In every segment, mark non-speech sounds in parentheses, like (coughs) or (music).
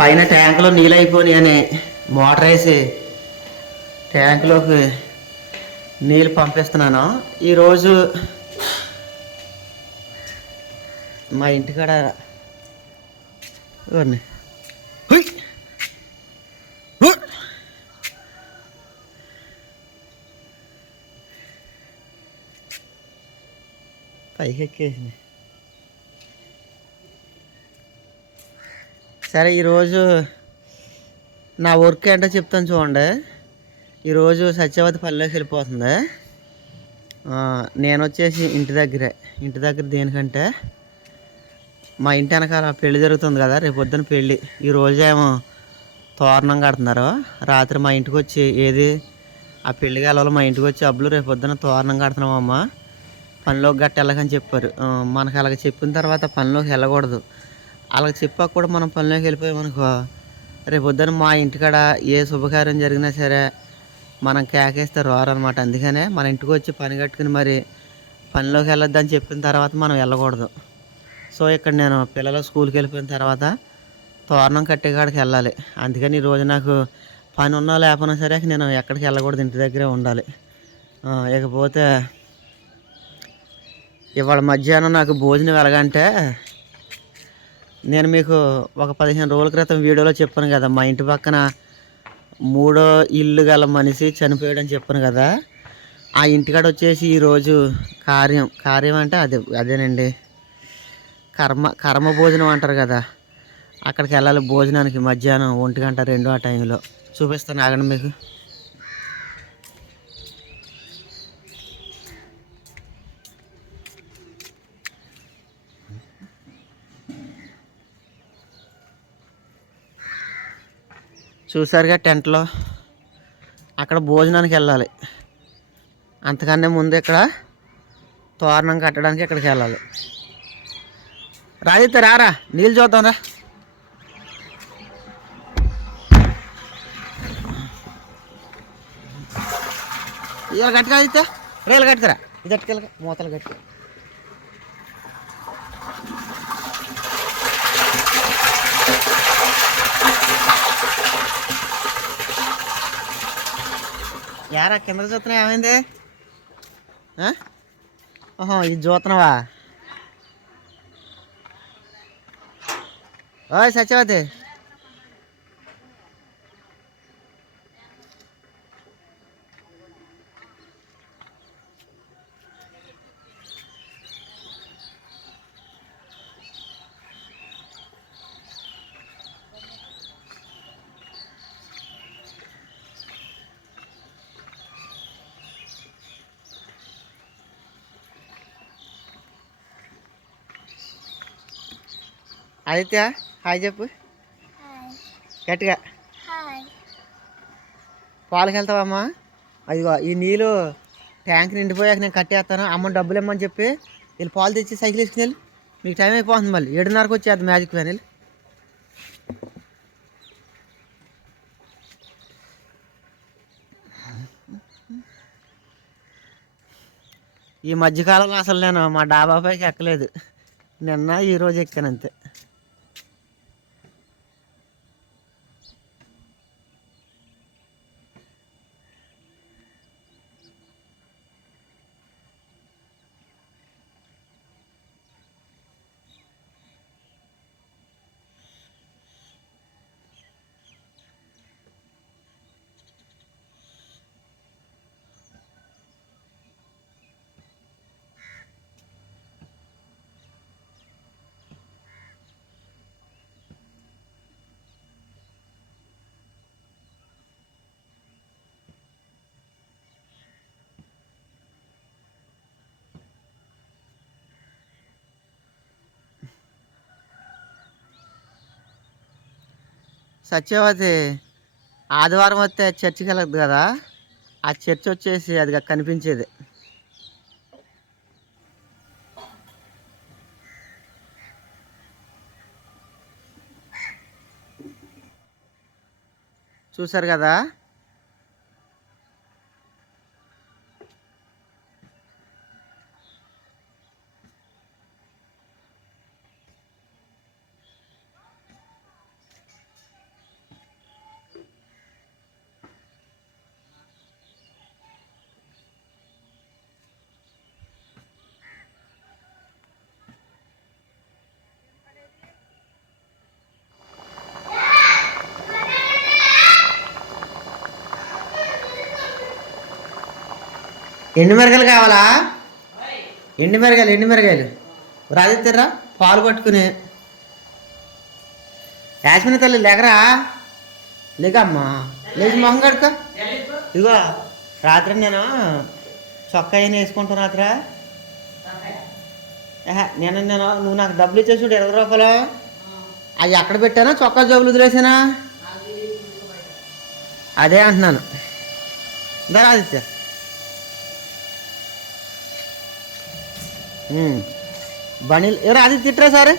పైన ట్యాంకులో నీళ్ళు అని మోటార్ వేసి ట్యాంకులోకి నీళ్ళు పంపిస్తున్నాను. ఈరోజు మా ఇంటికాడ పైకి ఎక్కేసింది సరే ఈరోజు నా వర్క్ ఏంటో చెప్తాను చూడండి. ఈరోజు సత్యవతి పల్లెకి వెళ్ళిపోతుంది. నేను వచ్చేసి ఇంటి దగ్గరే. ఇంటి దగ్గర దేనికంటే మా ఇంటి వెనకాల పెళ్ళి జరుగుతుంది కదా రేపు పొద్దున పెళ్ళి ఈ రోజేమో తోరణం కడుతున్నారు. రాత్రి మా ఇంటికి వచ్చి ఏది ఆ పెళ్ళికి వెళ్ళాలి మా ఇంటికి వచ్చి అబ్బులు రేపు పొద్దున తోరణం కడుతున్నామమ్మ పనిలోకి గట్ట వెళ్ళకని చెప్పారు మనకు అలాగ చెప్పిన తర్వాత పనిలోకి వెళ్ళకూడదు. వాళ్ళకి చెప్పాక కూడా మనం పనిలోకి వెళ్ళిపోయామనుకో రేపు పొద్దున మా ఇంటికాడ ఏ శుభకార్యం జరిగినా సరే మనం కేకేస్తే రారనమాట అందుకనే మన ఇంటికి వచ్చి పని కట్టుకుని మరి పనిలోకి వెళ్ళొద్దని చెప్పిన తర్వాత మనం వెళ్ళకూడదు. సో ఇక్కడ నేను పిల్లలు స్కూల్కి వెళ్ళిపోయిన తర్వాత తోరణం కట్టే కాడికి వెళ్ళాలి. అందుకని ఈరోజు నాకు పని ఉన్నా లేకపోయినా సరే నేను ఎక్కడికి వెళ్ళకూడదు ఇంటి దగ్గరే ఉండాలి. ఇకపోతే ఇవాళ మధ్యాహ్నం నాకు భోజనం ఎలాగంటే నేను మీకు ఒక పదిహేను రోజుల క్రితం వీడియోలో చెప్పాను కదా మా ఇంటి పక్కన మూడో ఇల్లు గల మనిషి చనిపోయాడని చెప్పాను కదా ఆ ఇంటికాడ వచ్చేసి ఈరోజు కార్యం కార్యం అంటే అదే అదేనండి. కర్మ కర్మ భోజనం అంటారు కదా అక్కడికి వెళ్ళాలి భోజనానికి మధ్యాహ్నం ఒంటి గంట రెండు ఆ టైంలో. చూపిస్తాను ఆగండి మీకు. చూసారుగా టెంట్లో. అక్కడ భోజనానికి వెళ్ళాలి. అంతకన్నా ముందు ఇక్కడ తోరణం కట్టడానికి ఇక్కడికి వెళ్ళాలి. రాజిత రారా నీళ్ళు చూద్దాం రా. ఇవాళ గట్టిగా అయితే రేలు కట్టుకురా. ఇది అట్టుకెళ్ళగా మూతలు కట్టుకు. యారా కింద చూస్తున్నావు ఏమైంది? ఓహో ఇది చూస్తున్నావా? ఓయ్ సత్యవతి. ఆదిత్య హాయ్ చెప్పు. గట్టిగా. పాలకి వెళ్తావమ్మా? అదిగో ఈ నీళ్ళు ట్యాంక్ నిండిపోయాక నేను కట్టేస్తాను అమ్మ డబ్బులు ఇమ్మని చెప్పి వీళ్ళు పాలు తెచ్చి సైకిల్ వేసుకుని వెళ్ళి మీకు టైం అయిపోతుంది మళ్ళీ. ఏడున్నరకు వచ్చేది మ్యాజిక్ వ్యాన్ వెళ్ళి. ఈ మధ్యకాలంలో అసలు నేను మా డాబా పైకి ఎక్కలేదు. నిన్న ఈరోజు ఎక్కాను అంతే. సత్యవతి ఆదివారం వస్తే చర్చికి వెళ్ళదు కదా? ఆ చర్చ్ వచ్చేసి అది కనిపించేది. చూసారు కదా? ఎండు మిరగలు కావాలా? ఎండు మిరగాయలు ఎండు మిరగాయలు. రాజెత్తారా పాలు పట్టుకుని. యాస్మిన తల్లి లేకరా? లేకమ్మా. లేచి మొహం కడతా ఇదిగో రాత్రి నేను చొక్కా అయినా వేసుకుంటాను రాత్రి. నేను నేను నువ్వు నాకు డబ్బులు ఇచ్చేసి చూడు ఇరవై రూపాయలు. అవి ఎక్కడ పెట్టానా చొక్కా జోబులు వదిలేసానా? అదే అంటున్నాను. దా ఆదిత్య బనీలు ఎవరు అది తిట్టరా సార్?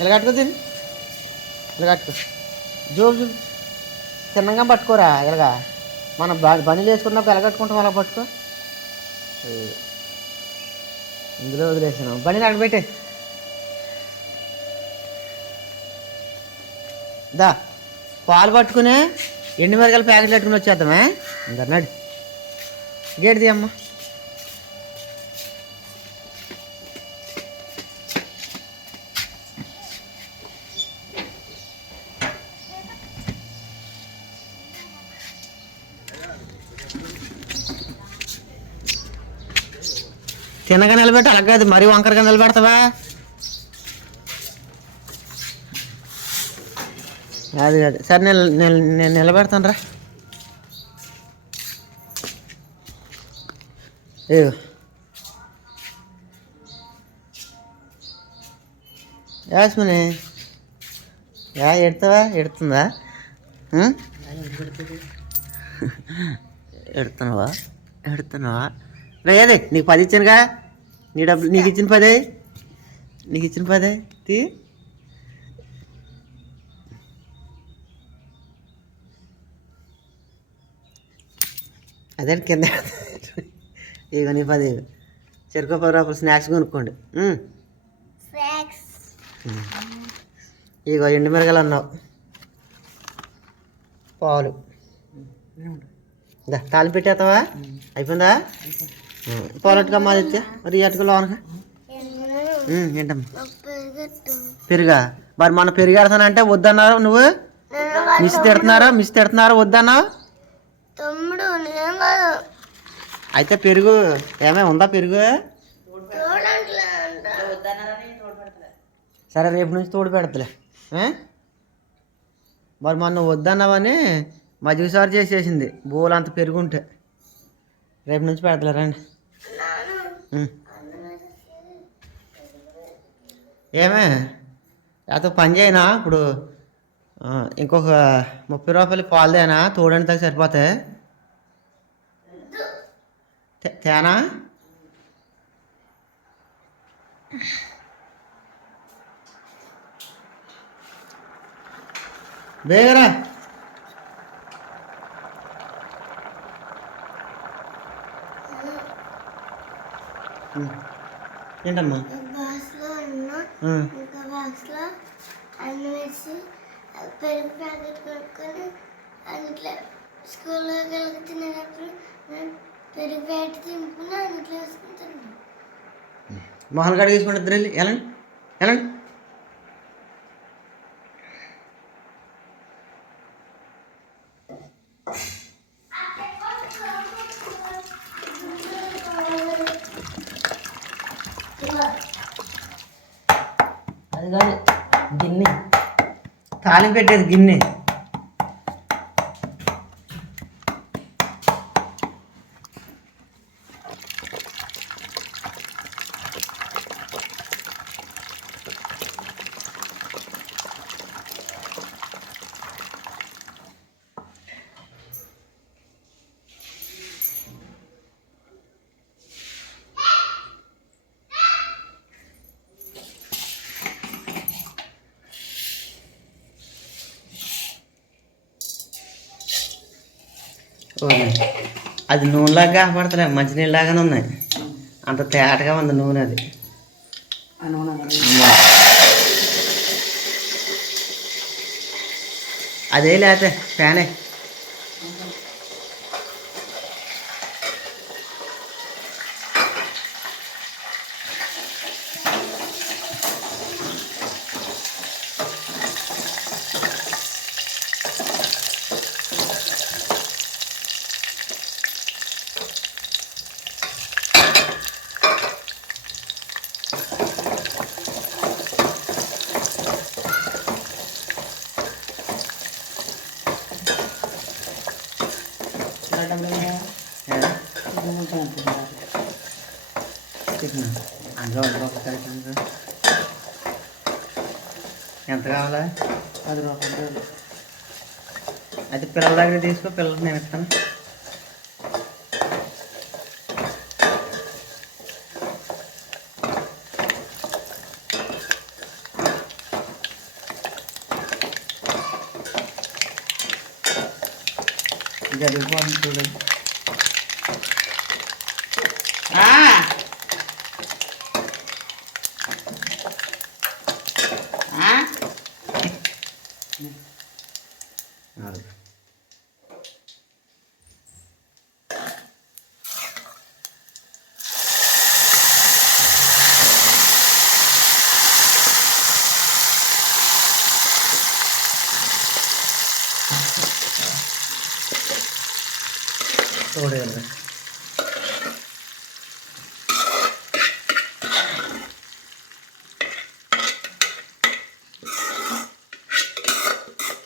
ఇలా కట్టుకో తిని ఇలా కట్టుకో. జోబు జోబు. చిన్నగా పట్టుకోరా ఇలాగా. మనం బనీలు వేసుకున్నప్పుడు ఎలా కట్టుకుంటాం అలా పట్టుకో. ఇందులో వదిలేసాను. బండి అక్కడ పెట్టే. దా పాలు పట్టుకునే ఎండు మిరకాయల ప్యాకెట్లు పెట్టుకుని వచ్చేద్దామే. ఇంకా నడు. గేట్ తీయమ్మా. తినగా నిలబెట్టి అలాగే మరీ వంకరగా నిలబెడతావా? అది కాదు సరే నేను నేను నిలబెడతాను రా యాస్మిని. యా ఎడతావా? ఎడుతుందా? ఎడుతున్నావా? ఎడుతున్నావా? రేదే నీకు పది ఇచ్చానుగా? నీ డబ్బులు నీకు ఇచ్చిన పదే? నీకు ఇచ్చిన పదే? తీ. అదే కింద? ఇక నీ పది. చెరుకు పది రూపాయలు స్నాక్స్ కొనుక్కోండి. ఇగో ఎండు మిరగలు అన్నావు. పాలు. దా తాళం పెట్టేస్తావా? అయిపోయిందా. పాలట్టుగా మాది ఇచ్చా మరి ఉం, ఏంటమ్మా? పెరుగా. మరి మన పెరిగాడతానంటే వద్దన్నారు నువ్వు? మిస్ తిడుతున్నారా? మిస్ తిడుతున్నారా? వద్దన్నావు తమ్ముడు అయితే పెరుగు. ఏమే ఉందా పెరుగు? సరే రేపు నుంచి తోడు పెడతలే? మరి మొన్న వద్దన్నావని మజ్జిగ సారు చేసేసింది. బోలు అంత పెరుగుంటే. రేపు నుంచి పెడతలే రండి. ఏమే? అతను పని చేయనా? ఇప్పుడు ఇంకొక ముప్పై రూపాయలు పాలుదేనా తోడండి తగ్గ సరిపోతాయి తేనా? బేగరా. ఏంటమ్మా? బాక్స్లో ఉన్నా. ఇంకా బాక్స్లో అన్ని వేసి పెరుగు ప్యాకెట్ కొనుక్కొని అన్నిట్లో స్కూల్లోకి వెళ్ళి తినేటప్పుడు నేను పెరుగు ప్యాకెట్ తింపుకుని అన్నిట్లో వేసుకుని తిన్నాను మొహన్ కాడ తీసుకుంటే ఇద్దరు వెళ్ళి వెళ్ళండి వెళ్ళండి అది కాదు గిన్నె. తాళం పెట్టేది గిన్నె. అది నూనెలాగా కాపాడతలే మంచినీళ్ళలాగానే ఉన్నాయి. అంత తేటగా ఉంది నూనె అది. అదే లేతే ఫ్యానే చికెన్ అందులో వంద రూపాయలు కలిపి ఎంత కావాలా పది రూపాయలు అయితే పిల్లల దగ్గర తీసుకో పిల్లలకి నేను ఇస్తాను జరిగిపోతుంది చూడండి చూడండి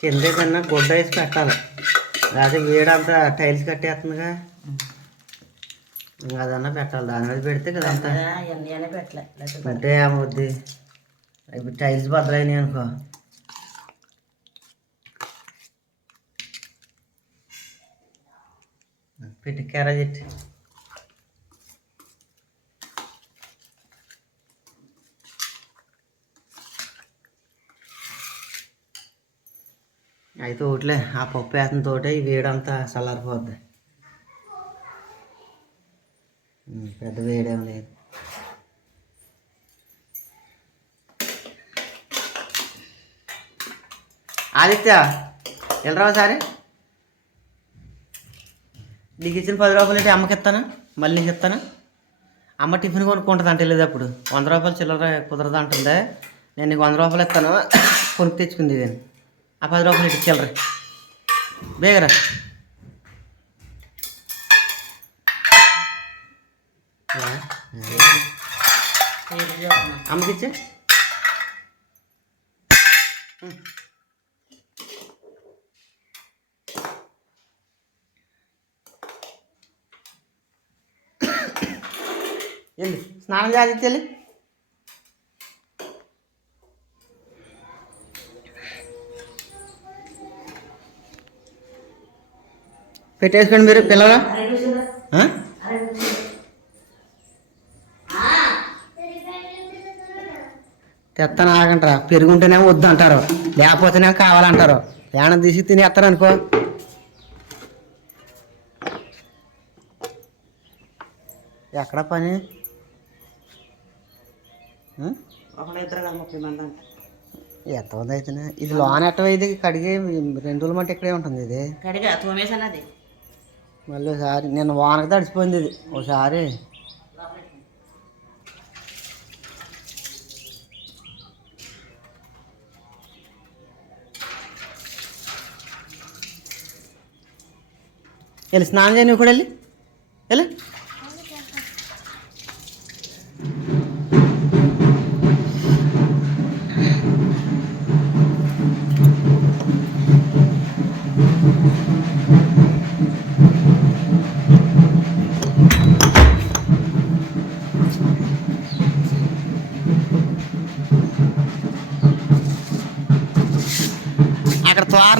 కింద కన్నా గుడ్డ వేసి పెట్టాలి లేకపోతే వేడంతా టైల్స్ కట్టేస్తుందిగా ఇంకా అదన్నా పెట్టాలి దాని మీద పెడితే కదా అంతా ఎన్ని పెట్టలే లేకపోతే అంటే ఏమవుద్ది ఇప్పుడు టైల్స్ బద్దలైనాయి అనుకో పెట్టి కెరా చెట్టు అయితే ఒకటిలే ఆ పప్పు వేసిన తోటే ఈ వేడంతా చల్లారిపోద్ది. పెద్ద వేడేం లేదు. ఆదిత్య వెళ్ళరా ఒకసారి నీకు ఇచ్చిన పది రూపాయలు అయితే అమ్మకి ఇస్తాను? మళ్ళీ నీకు ఇస్తాను? అమ్మ టిఫిన్ కొనుక్కుంటుంది అంటే అప్పుడు వంద రూపాయలు చిల్లర కుదరదు అంటుందే నేను నీకు వంద రూపాయలు ఇస్తాను. (coughs) కొనుక్కు తెచ్చుకుంది ఇది ఆ పది రూపాయలు ఇటు చిల్లర బేగరా. అమ్మకిచ్చే. వెళ్ళి. స్నానం చేయాలి వెళ్ళి. పెట్టేసుకోండి మీరు పిల్లలు. ఆ? తెస్తాను ఆగంటారా పెరుగుంటేనేమో వద్దు అంటారు లేకపోతేనేమో కావాలంటారు. ఏమన్నా తీసి తినేస్తారు అనుకో. ఎక్కడ పని? ఎంత ఉంది అయితేనే ఇది లోన్ ఎట్ట ఇది? కడిగి రెండు రోజుల మట్టి ఇక్కడే ఉంటుంది ఇది. కడిగా మళ్ళీ ఒకసారి నేను వానకు తడిసిపోయింది ఇది. ఒకసారి. వెళ్ళి స్నానం చేయని కూడా వెళ్ళి.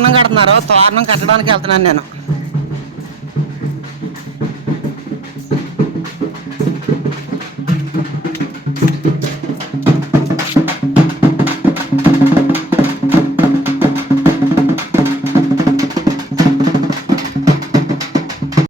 తోరణం కడుతున్నారు తోరణం కట్టడానికి వెళ్తున్నాను నేను.